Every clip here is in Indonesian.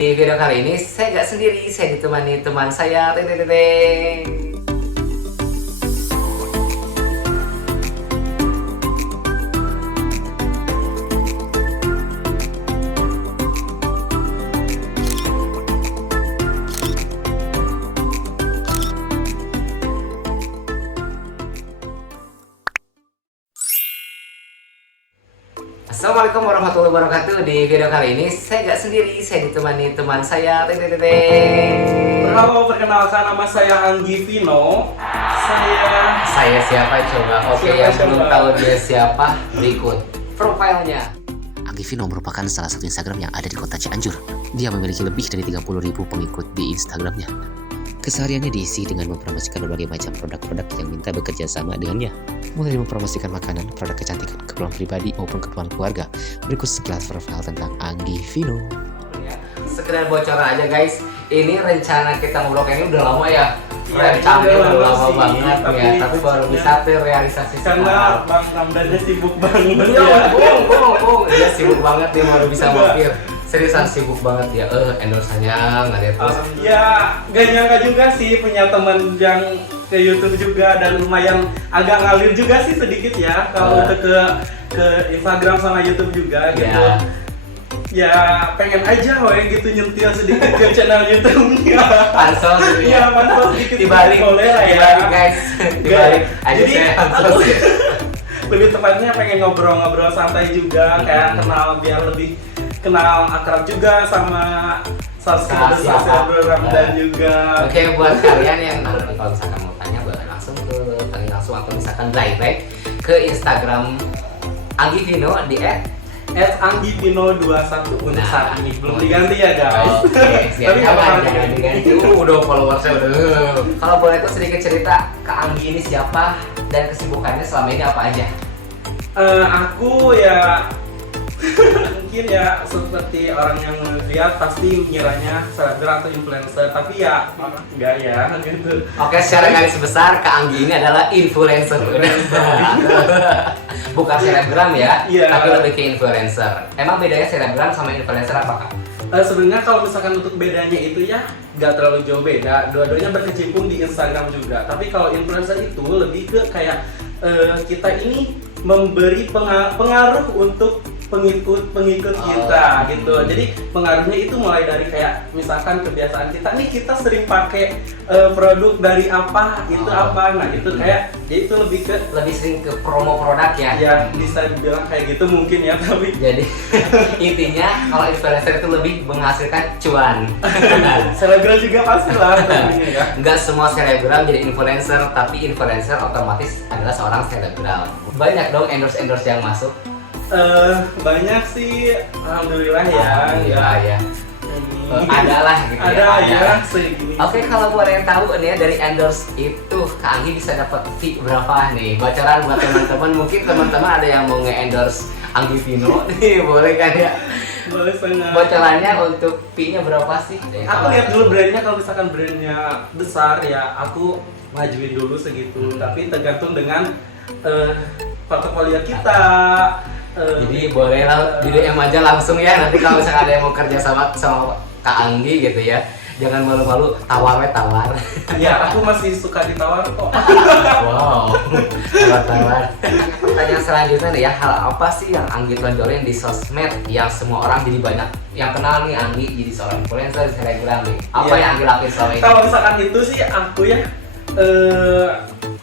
Di video kali ini saya nggak sendiri, saya ditemani teman saya. Teng. Assalamualaikum warahmatullahi wabarakatuh. Di video kali ini saya nggak sendiri, saya ditemani teman saya. Teng. Halo, perkenalkan nama saya Anggi Vino. Saya siapa coba? Oke, Siapa, yang belum siapa? tahu dia siapa, berikut profilnya. Anggi Vino merupakan salah satu Instagram yang ada di kota Cianjur. Dia memiliki lebih dari 30.000 pengikut di Instagramnya. Kesehariannya diisi dengan mempromosikan berbagai macam produk-produk yang minta bekerja sama dengannya. Mulai dari mempromosikan makanan, produk kecantikan, keperluan pribadi maupun keperluan keluarga. Berikut sekilas profil tentang Anggi Vino. Sekedar bocoran aja guys, ini rencana kita ngobrol ini udah lama ya. Iya, Rencana udah udah lama lama sih, banget ya, tapi baru ya, bisa terrealisasi karena sekarang. Bang Ramdannya sibuk banget Iya, ya. bohong. Dia sibuk banget, dia baru bisa Enggak. mampir. Seriusan sibuk banget ya, endorse-nya ngalir terus. Ya, gak nyangka juga sih punya teman yang ke YouTube juga dan lumayan agak ngalir juga sih sedikit ya kalau untuk ke Instagram sama YouTube juga gitu. Ya. Ya pengen aja woy gitu nyentil sedikit ke channel YouTube-nya. Pansos gitu Iya, ya. pansos sedikit Dibalik, boleh lah ya. dibalik guys. Dibalik aja Jadi, saya pansos. Lebih tepatnya pengen ngobrol-ngobrol santai juga, kayak kenal biar lebih kenal akrab juga sama subscriber Ramdan juga. Oke, buat kalian yang nanti kalau misalkan mau tanya boleh langsung tanya langsung atau misalkan direct ke Instagram Anggi Vino di @anggivino21 untuk Nah, saat ini belum diganti ya guys. Oke, siap. Tapi Jangan bakal diganti. Udah followersnya udah. Kalau boleh tuh sedikit cerita ke Anggi ini siapa dan kesibukannya selama ini apa aja? Aku ya mungkin ya seperti orang yang lihat pasti ngiranya selebgram atau influencer, tapi ya enggak ya gitu. Oke, secara garis besar Kak Anggi ini adalah influencer. Bukan selebgram ya, Iya. tapi lebih ke influencer. Emang bedanya selebgram sama influencer apa Kak? Sebenarnya kalau misalkan untuk bedanya itu ya nggak terlalu jauh beda. Dua-duanya berkecimpung di Instagram juga. Tapi kalau influencer itu lebih ke kayak kita ini memberi pengaruh untuk pengikut kita gitu. Jadi pengaruhnya itu mulai dari kayak misalkan kebiasaan kita nih, kita sering pakai produk dari apa itu apa. Nah itu kayak ya itu lebih Sering ke promo produk ya. ya bisa dibilang kayak gitu mungkin ya, tapi Jadi intinya kalau influencer itu lebih menghasilkan cuan. selebgram juga pasti lah tentunya ya. Nggak semua selebgram jadi influencer, tapi influencer otomatis adalah seorang selebgram. Banyak dong endorse yang masuk. Banyak sih, alhamdulillah ya. Alhamdulillah ya. Ini. Ada lah gitu Ada ya. ya, segini. Oke, kalau buat yang tahu nih ya, dari endorse itu Kak Anggi bisa dapat fee berapa nih? Bocoran buat teman-teman, mungkin teman-teman ada yang mau nge-endorse Anggi Vino nih, boleh kan ya? Boleh sangat. Bocorannya untuk fee-nya berapa sih? Aku lihat dulu brandnya, kalau misalkan brandnya besar ya aku majuin dulu segitu. Tapi tergantung dengan portofolio kita. Jadi boleh lah di DM aja langsung ya, nanti kalau misalkan ada yang mau kerja sama Kak Anggi gitu ya, jangan malu-malu, tawar. Ya aku masih suka ditawar kok. Wow, tawar. Pertanyaan selanjutnya nih ya, hal apa sih yang Anggi tonjolin di sosmed yang semua orang jadi banyak yang kenal nih Anggi jadi seorang influencer di selebgram nih? Apa Iya. yang Anggi lakuin selama ini? Kalau misalkan itu sih aku ya,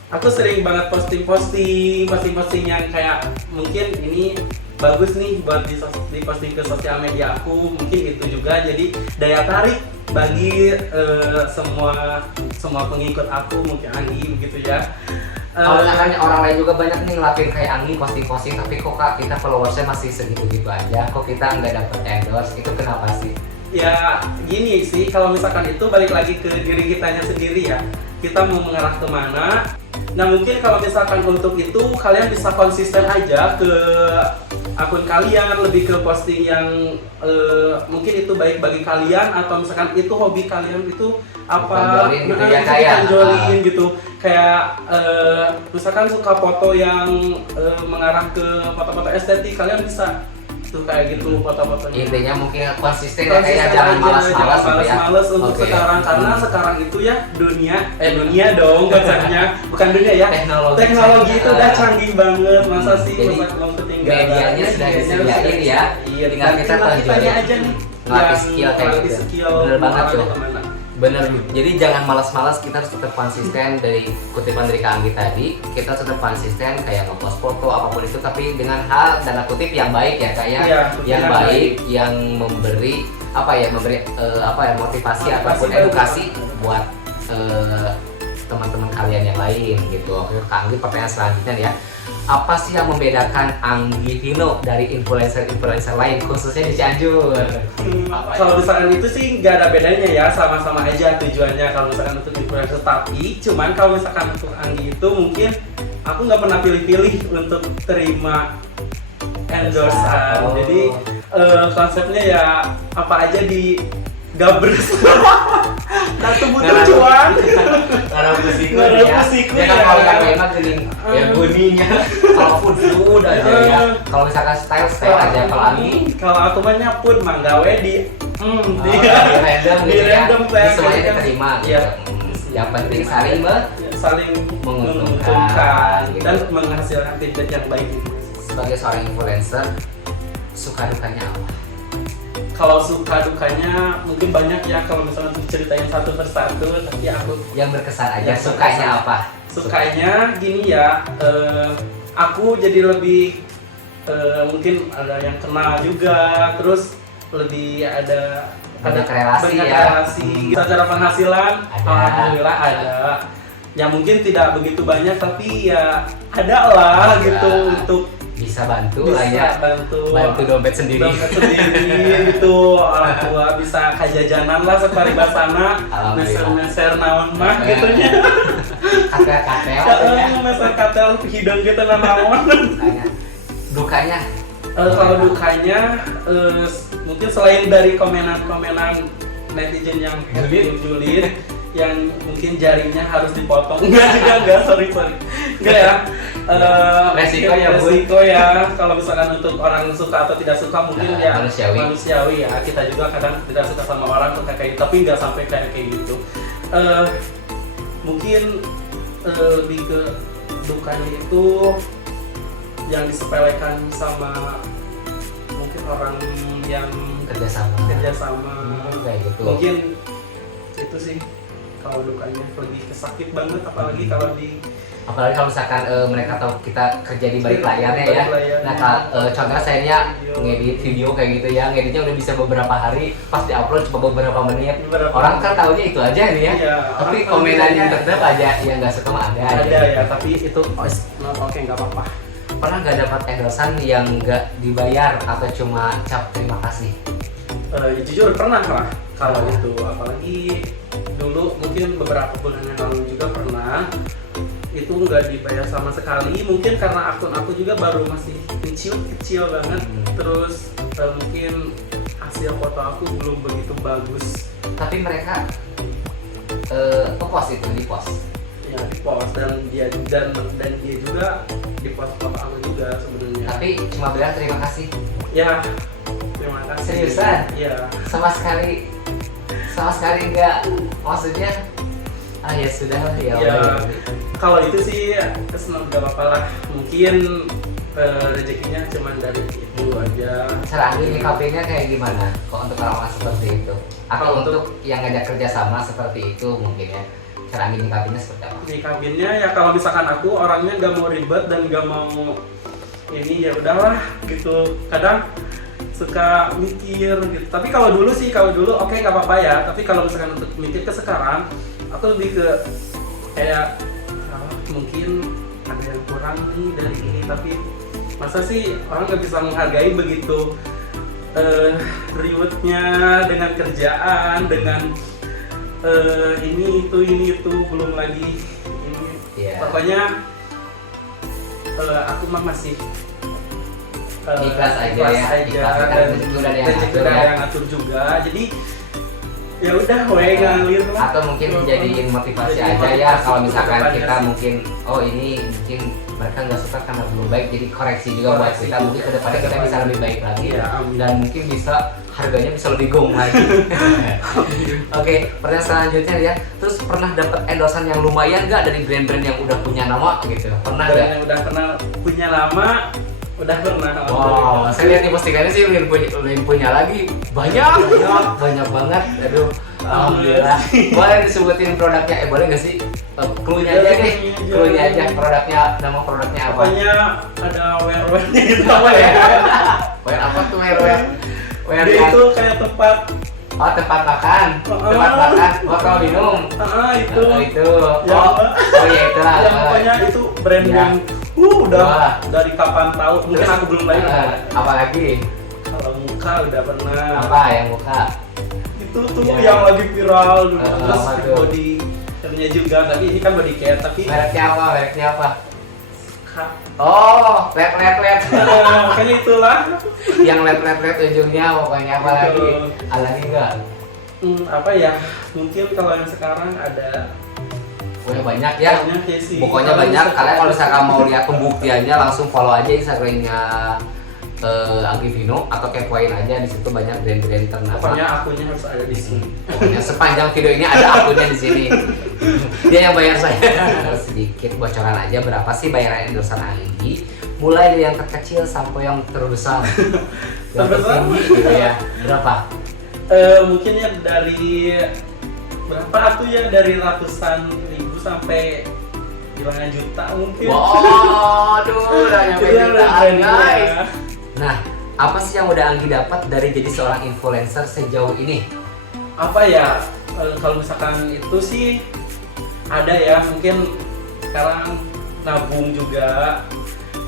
aku sering banget posting yang kayak mungkin ini bagus nih buat diposting ke sosial media aku, mungkin itu juga jadi daya tarik bagi semua pengikut aku, mungkin Anggi begitu ya. Kalau misalkan orang lain juga banyak nih ngelakuin kayak Anggi posting, tapi kok Kak kita followersnya masih segitu-gitu aja, kok kita nggak dapet endorse, itu kenapa sih? Ya gini sih, kalau misalkan itu balik lagi ke diri kitanya sendiri ya, kita mau mengarah kemana. Nah mungkin kalau misalkan untuk itu kalian bisa konsisten aja ke akun kalian, lebih ke posting yang mungkin itu baik bagi kalian, atau misalkan itu hobi kalian itu apa, Tonjolin gitu ya, kayak tonjolin gitu, kayak misalkan suka foto yang mengarah ke foto-foto estetik, kalian bisa gitu kayak gitu foto-fotonya. Intinya mungkin konsisten ya, kayak jangan malas-malas gitu ya. Malas untuk Oke. sekarang karena sekarang itu ya dunia dong konsepnya bukan dunia ya. Teknologi itu udah canggih banget. Masa sih Jadi, masa belum ketinggalan. medianya sudah disediain ya. Iya, Tinggal kita kitanya tonjolin. aja nih. Ngelatih skill kayak ngelatih gitu. skill, Bener banget, arahnya Cok. kemana. Bener, jadi jangan malas-malas, kita harus tetap konsisten. Dari kutipan dari Kak Anggi tadi, kita tetap konsisten kayak ngepost foto apapun itu, tapi dengan hal tanda kutip yang baik ya, kayak Iya, yang yang baik, yang memberi motivasi ataupun baru. edukasi buat teman-teman kalian yang lain gitu. Oke, Kak Anggi, pertanyaan selanjutnya nih ya, apa sih yang membedakan Anggi Vino dari influencer lain khususnya di Cianjur? Kalau misalkan itu sih nggak ada bedanya ya, sama-sama aja tujuannya kalau misalkan untuk influencer. Tapi cuman kalau misalkan untuk Anggi itu mungkin aku nggak pernah pilih-pilih untuk terima endorsean. Oh. Jadi konsepnya ya apa aja di gabres. Nah, butuh cuan. Karena musiku Karena ya. musiku Ya kan ya. kalau yang lain mah geuning ya guninya. Kalau food aja ya. Kalau misalkan style aja, kalau Anggi Kalau aku mah nyaput manggawe di di random di gitu ya. random Di kayak semuanya gitu. diterima gitu. Iya. Yang penting saling saling menguntungkan, gitu. dan menghasilkan feedback yang baik gitu. Sebagai seorang influencer, suka dukanya apa? Kalau suka dukanya mungkin banyak ya, kalau misalnya diceritain satu persatu, tapi aku Yang berkesan aja, Yang sukanya berkesan. apa? sukanya gini ya, aku jadi lebih mungkin ada yang kenal juga, terus lebih ada Banyak relasi banyak ya. relasi. Secara penghasilan Ada. alhamdulillah ada. Ya mungkin tidak begitu banyak, tapi ya ada lah Ada. gitu untuk Bisa bantu lah ya. bantu Dompet sendiri. dompet sendiri gitu, orang tua bisa kajajanan lah sekali basana, Alhamdulillah. meser naon mah gitunya. Katel Meser katel hidung gitu naon. Dukanya Kalau dukanya mungkin selain dari komenan-komenan netizen yang julid yang mungkin jarinya harus dipotong. Enggak, sorry. Enggak ya. Resiko ya, Bu. Resiko ya. Kalau misalkan untuk orang suka atau tidak suka mungkin Nah, ya manusiawi ya. Kita juga kadang tidak suka sama orang kayak gitu, tapi nggak sampai kayak gitu. Mungkin lebih ke dukanya itu yang disepelekan sama mungkin orang yang kerjasama. Kayak gitu. Mungkin itu sih kalau dukanya, lebih kesakit banget apalagi kalau Apalagi kalau misalkan mereka tahu kita kerja di balik layarnya ya. Balik layarnya. Nah, contohnya saya ngedit video kayak gitu ya, ngeditnya udah bisa beberapa hari, pas diupload cuma beberapa menit. Orang kan taunya itu aja nih ya. Iya, Tapi orang komenan yang taunya tetap aja yang nggak suka mah ada. ada ya, tapi itu oke nggak apa-apa. Pernah nggak dapat endorsean yang nggak dibayar atau cuma cap terima kasih? Jujur pernah lah kalau itu, apalagi dulu mungkin beberapa bulan yang lalu juga pernah, itu nggak dibayar sama sekali, mungkin karena akun aku juga baru masih kecil banget. Terus mungkin hasil foto aku belum begitu bagus Tapi mereka post itu di post. ya, di post, dan dia juga di post foto aku juga sebenarnya. Tapi cuma bilang terima kasih. Ya, terima kasih. Seriusan? Iya. Sama sekali nggak, maksudnya ya sudah lah ya. Ya, kalau itu sih kesenang gak apa-apa lah. Mungkin rezekinya cuma dari itu aja. Cara Anggi nyikapinnya kayak gimana kok untuk orang-orang seperti itu? Atau Kalau untuk yang ngajak kerjasama seperti itu mungkin ya? Cara Anggi nyikapinnya seperti apa? Nyikapinnya ya kalau misalkan aku orangnya gak mau ribet dan gak mau ini, ya udahlah gitu. Kadang suka mikir gitu. Tapi kalau dulu oke nggak apa-apa ya. Tapi kalau misalkan untuk mikir ke sekarang, aku lebih ke kayak mungkin ada yang kurang nih dari ini, tapi masa sih orang nggak bisa menghargai begitu rewardnya dengan kerjaan, dengan ini itu belum lagi ini. Iya. Pokoknya aku mah masih Ikhlas aja ya, ikhlas, dan rezeki udah ada yang rezeki ngatur udah ya. ada yang ngatur juga. Jadi ya udah we ngalir lah. Atau mungkin dijadiin motivasi aja ya kalau misalkan kita mungkin oh ini mungkin mereka nggak suka karena belum baik, jadi koreksi juga buat kita, mungkin kedepannya kita bisa lebih baik lagi Ya, amin. dan mungkin bisa harganya bisa lebih gong lagi. Oke, pertanyaan selanjutnya ya, terus pernah dapat endorsan yang lumayan nggak dari brand-brand yang udah punya nama gitu? Pernah Brand nggak? yang udah pernah punya lama, udah pernah. Wow, saya lihat di postingannya sih belum punya lagi banyak banget. Aduh, alhamdulillah. Boleh disebutin produknya? Boleh nggak sih? Clue-nya aja deh, clue-nya aja produknya, nama produknya apa? Pokoknya ada wear-wearnya gitu Apa ya? Wear apa tuh wear? Wear Dia yang itu kayak tempat tempat makan, botol minum. itu. Itu. Ya, Oh ya itu lah. yang pokoknya itu brand Ya. yang udah Wah. dari kapan tahu, mungkin Terus, aku belum lahir. apa lagi? Kalau muka udah pernah. Apa yang buka? Itu tuh Ya. yang lagi viral dulu. Terus apa tuh? body care-nya juga, tapi ini kan body care tapi Mereknya apa? Mereknya apa? Oh, led. makanya itulah. Yang led ujungnya pokoknya apa lagi? Betul. Ada lagi enggak? Apa ya? Mungkin kalau yang sekarang ada Pokoknya banyak ya. banyak ya sih. Pokoknya banyak. Kalian kalau misalkan mau lihat pembuktiannya langsung follow aja Instagramnya Agrivino atau kepoin aja, di situ banyak brand-brand ternama. Pokoknya akunnya harus ada di sini. Pokoknya sepanjang video ini ada akunnya di sini. Dia yang bayar saya. Sedikit bocoran aja berapa sih bayaran endorsan Anggi? Mulai dari yang terkecil sampai yang terbesar. Yang Terbesar? tertinggi gitu ya. Berapa? Mungkin ya dari berapa tuh ya, dari ratusan ribu sampai bilangan juta mungkin. Wow, aduh, udah nyampe Itu yang jutaan brand guys. ya. Nah, apa sih yang udah Anggi dapat dari jadi seorang influencer sejauh ini? Apa ya, kalau misalkan itu sih ada ya, mungkin sekarang nabung juga,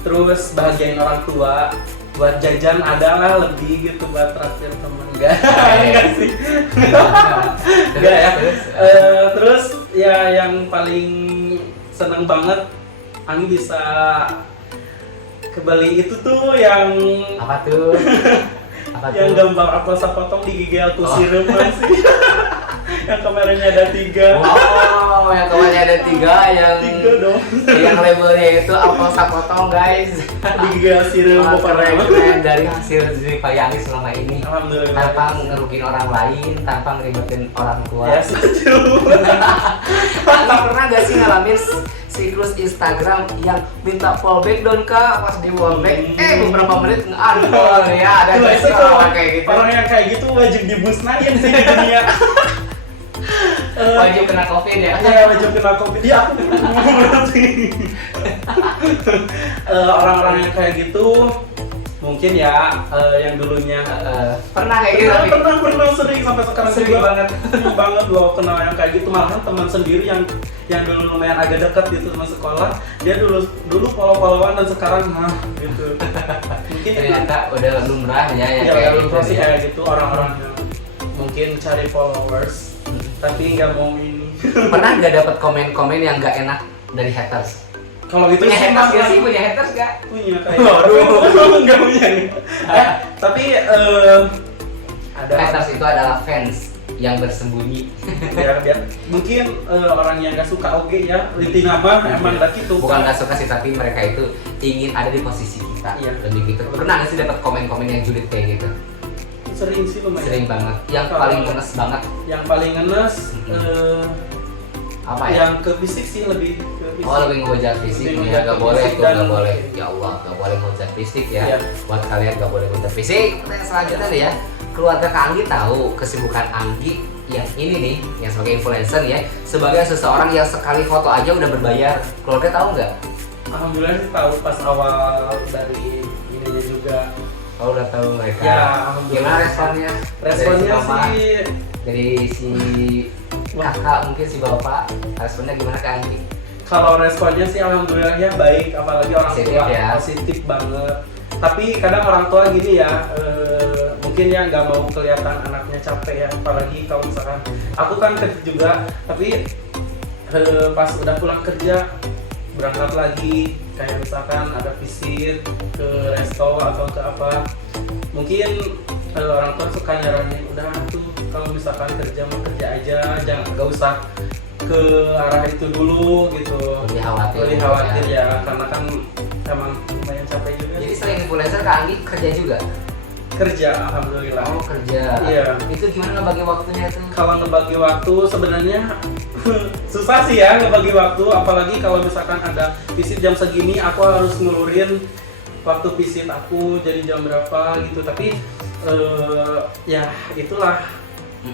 terus bahagiain orang tua, buat jajan adalah lebih gitu, buat traktir temen enggak sih enggak ya. Terus ya yang paling seneng banget Anggi bisa ke Bali itu tuh yang Apa tuh? Apa yang tuh? gambar apel sapotong di gigi aku Oh. sireman sih. Yang kameranya ada 3. Wow, yang kemarin ada 3 yang 3 dong. yang labelnya itu apel sapotong guys. Di gigi sirem Wah, keren, pokoknya. keren. Dari hasil jerih payah Anggi selama ini, Alhamdulillah. tanpa ngerugiin orang lain, tanpa ngeribetin orang tua. Ya setuju. Anggi pernah gak sih ngalamin siklus Instagram yang minta fallback dong kak, pas di fallback beberapa menit nge-unfollow ya, ada Gila, guys itu orang kayak gitu. Orang yang kayak gitu wajib dimusnahin sih di dunia. Wajib kena covid ya. Ya wajib kena covid. Ya aku berarti. Orang-orang yang kayak gitu mungkin ya yang dulunya Pernah kayak gitu tapi pernah sering sampai sekarang sering juga. banget. Sering banget loh kenal yang kayak gitu, malahan teman sendiri yang dulu lumayan agak dekat gitu sama sekolah, dia dulu follow-followan dan sekarang gitu. Mungkin ternyata udah lumrah ya yang ya kayak kalau gitu. sih kayak gitu, orang-orang yang mungkin cari followers tapi nggak mau ini. Pernah nggak dapat komen-komen yang nggak enak dari haters? Kalau itu Punya sih haters mah gak sih? Punya haters gak? punya kayak Waduh. nggak punya. Tapi ada Haters itu adalah fans yang bersembunyi. biar mungkin orang yang nggak suka oke ya, inti nama emang nggak gitu. Bukan nggak suka sih, tapi mereka itu ingin ada di posisi kita. Iya. Lebih gitu. Pernah nggak sih dapat komen-komen yang julid kayak gitu? Sering sih lumayan. Sering banget. Yang Kalau- paling ngenes banget Yang paling ngenes apa ya? yang ke fisik sih, lebih ke fisik. Oh, lebih ngehujat fisik Lebih ya, ngehujat nggak boleh fisik tuh, dan- nggak boleh. Ya Allah, nggak boleh ngehujat fisik ya. Iya. Buat kalian nggak boleh ngehujat fisik. Pertanyaan selanjutnya nih ya, keluarga Kak Anggi tahu kesibukan Anggi yang ini nih, yang sebagai influencer ya, sebagai seseorang yang sekali foto aja udah berbayar. Keluarga tahu nggak? Alhamdulillah sih tahu pas awal dari ininya juga. Oh, udah tahu mereka. Ya, alhamdulillah. Gimana responnya? Responnya Dari si mama, sih dari si kakak, mungkin si bapak, responnya gimana Kak Anggi? kalau responnya sih alhamdulillah ya baik, apalagi orang Positif tua ya. positif banget. Tapi kadang orang tua gini ya, mungkin ya nggak mau kelihatan anaknya capek ya, apalagi kalau misalkan aku kan kerja juga, tapi pas udah pulang kerja berangkat lagi, kayak misalkan ada visit ke resto atau ke apa, mungkin orang tua suka nyaranin udah tuh kalau misalkan kerja mau kerja aja, jangan nggak usah ke arah itu dulu gitu. Lebih Lebih khawatir ya, karena kan emang lumayan capek juga. Jadi selain influencer Kak Anggi kerja juga? Kerja, alhamdulillah. Oh kerja. Iya. Itu gimana ngebagi waktunya tuh? Kalau ngebagi waktu sebenarnya susah sih ya ngebagi waktu, apalagi kalau misalkan ada visit jam segini, aku harus ngulurin waktu visit aku jadi jam berapa gitu. Tapi ya itulah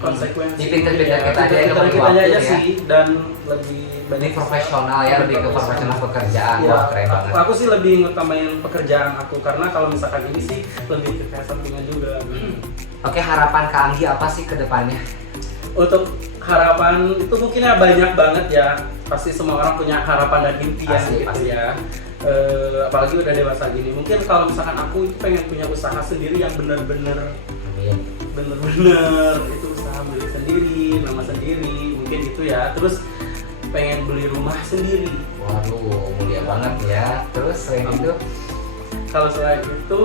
konsekuensi. Di pinter-pinter kita aja yang ngebagi kita waktu aja ya. sih, dan lebih Lebih profesional ya, lebih ke profesional pekerjaan. Ya, Wah keren banget. aku sih lebih ngutamain pekerjaan aku, karena kalau misalkan ini sih lebih ke kayak sampingan juga. Oke, harapan Kak Anggi apa sih ke depannya? Untuk harapan itu mungkin ya banyak banget ya, pasti semua orang punya harapan dan impian Pasti, gitu pasti. ya. Apalagi udah dewasa gini, mungkin kalau misalkan aku itu pengen punya usaha sendiri yang bener-bener itu usaha beli sendiri, nama sendiri, mungkin gitu ya. Terus pengen beli rumah sendiri. Waduh, mulia banget ya. Terus selain itu, Kalau selain itu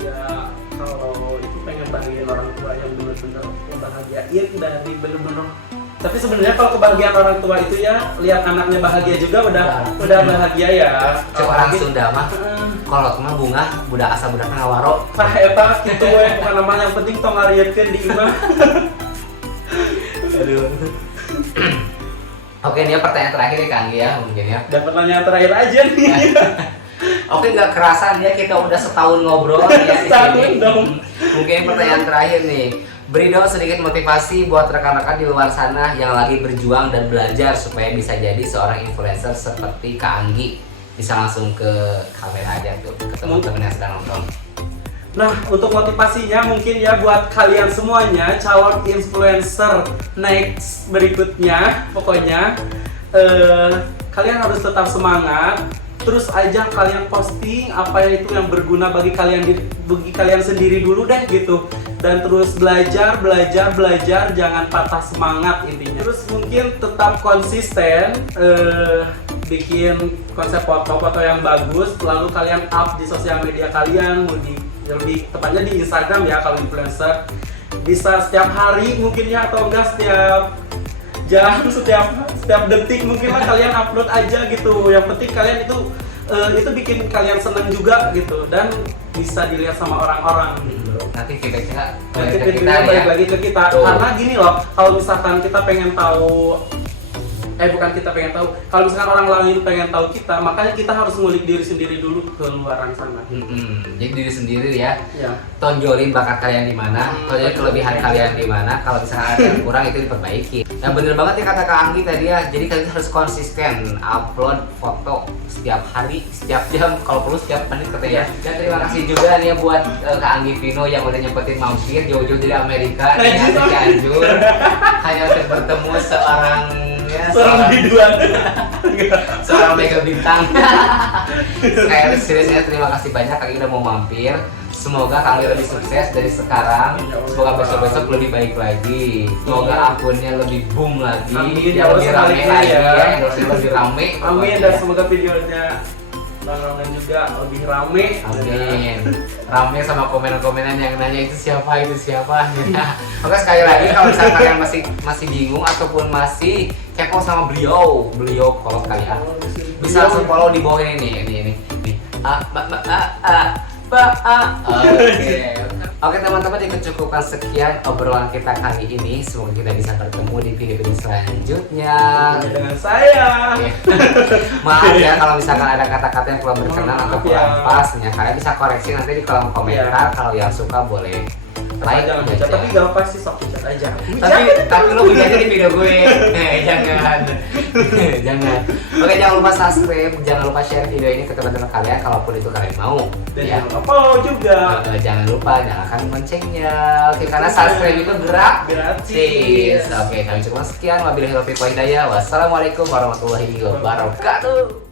ya kalau itu pengen bahagiain orang tua yang benar-benar bahagiain dari benar-benar. Tapi sebenarnya kalau kebahagiaan orang tua itu ya lihat anaknya bahagia juga udah bahagia ya. cek orang Sunda mah kolot mah bunga budak asa budakna ngawaro. Tah eta kitu we bukan nama yang penting tong ngarieutkeun di imah. Aduh. Oke, ini pertanyaan terakhir ya Kang ya, mungkin ya. Dan pertanyaan terakhir aja nih. Oke, nggak kerasa ya kita udah setahun ngobrol ya di Setahun sini. dong. Mungkin pertanyaan terakhir nih. Beri dong sedikit motivasi buat rekan-rekan di luar sana yang lagi berjuang dan belajar supaya bisa jadi seorang influencer seperti Kak Anggi. Bisa langsung ke kamera aja tuh, ke teman-teman yang sedang nonton. Nah, untuk motivasinya mungkin ya buat kalian semuanya calon influencer next berikutnya, pokoknya kalian harus tetap semangat. Terus aja kalian posting apa itu yang berguna bagi kalian sendiri dulu deh gitu. Dan terus belajar, jangan patah semangat intinya. Terus mungkin tetap konsisten bikin konsep foto-foto yang bagus, lalu kalian up di sosial media kalian, lebih tepatnya di Instagram ya kalau influencer. Bisa setiap hari mungkin ya, atau enggak setiap jam, setiap detik mungkin lah kalian upload aja gitu. Yang penting kalian itu bikin kalian seneng juga gitu, dan bisa dilihat sama orang-orang gitu. Nanti feedbacknya Nanti balik ke kita videonya ya. balik lagi ke kita. Tuh. Karena gini loh, kalau misalkan kita pengen tahu bukan kita pengen tahu, kalau misalkan orang lain pengen tahu kita, makanya kita harus ngulik diri sendiri dulu ke luaran sana. Jadi diri sendiri ya. Ya. Tonjolin bakat kalian di mana, tonjolin kelebihan kalian di mana. Kalau misalnya ada yang kurang itu diperbaiki. Nah bener banget ya kata Kak Anggi tadi ya. Jadi kalian harus konsisten upload foto setiap hari, setiap jam, kalau perlu setiap menit katanya. Dan terima kasih juga nih ya buat Kak Anggi Vino yang udah nyempetin mampir jauh-jauh dari Amerika nih ya, di Cianjur hanya untuk bertemu seorang biduan. seorang mega bintang. Kayak seriusnya terima kasih banyak Kak Anggi udah mau mampir. Semoga Kak Anggi lebih sukses dari sekarang. Semoga besok-besok lebih baik lagi. Semoga akunnya lebih boom lagi. Amin, Ya, lebih rame lagi ya. Lebih rame. Amin, dan semoga videonya Bang Roman juga lebih rame. Amin. Rame sama komen-komenan yang nanya itu siapa. Oke, sekali lagi kalau misalnya kalian masih bingung ataupun masih kepo sama beliau kalau kalian bisa langsung follow di bawah ini. Oke teman-teman, dicukupkan sekian obrolan kita kali ini. Semoga kita bisa bertemu di video-video selanjutnya. Dengan saya. Maaf ya kalau misalkan ada kata-kata yang kurang berkenan atau kurang pas, ya kalian bisa koreksi nanti di kolom komentar. Kalau yang suka boleh like Jangan aja. hujat, tapi gak apa sih, sok hujat aja. Tapi lu hujatnya di video gue. Jangan. Oke, jangan lupa subscribe, jangan lupa share video ini ke teman-teman kalian kalaupun itu kalian mau. Dan Ya. jangan lupa follow juga. Jangan lupa nyalakan loncengnya. Oke, karena subscribe itu gratis. Oke, kami cuma sekian. Wabillahi taufiq wal hidayah. Wassalamualaikum warahmatullahi wabarakatuh.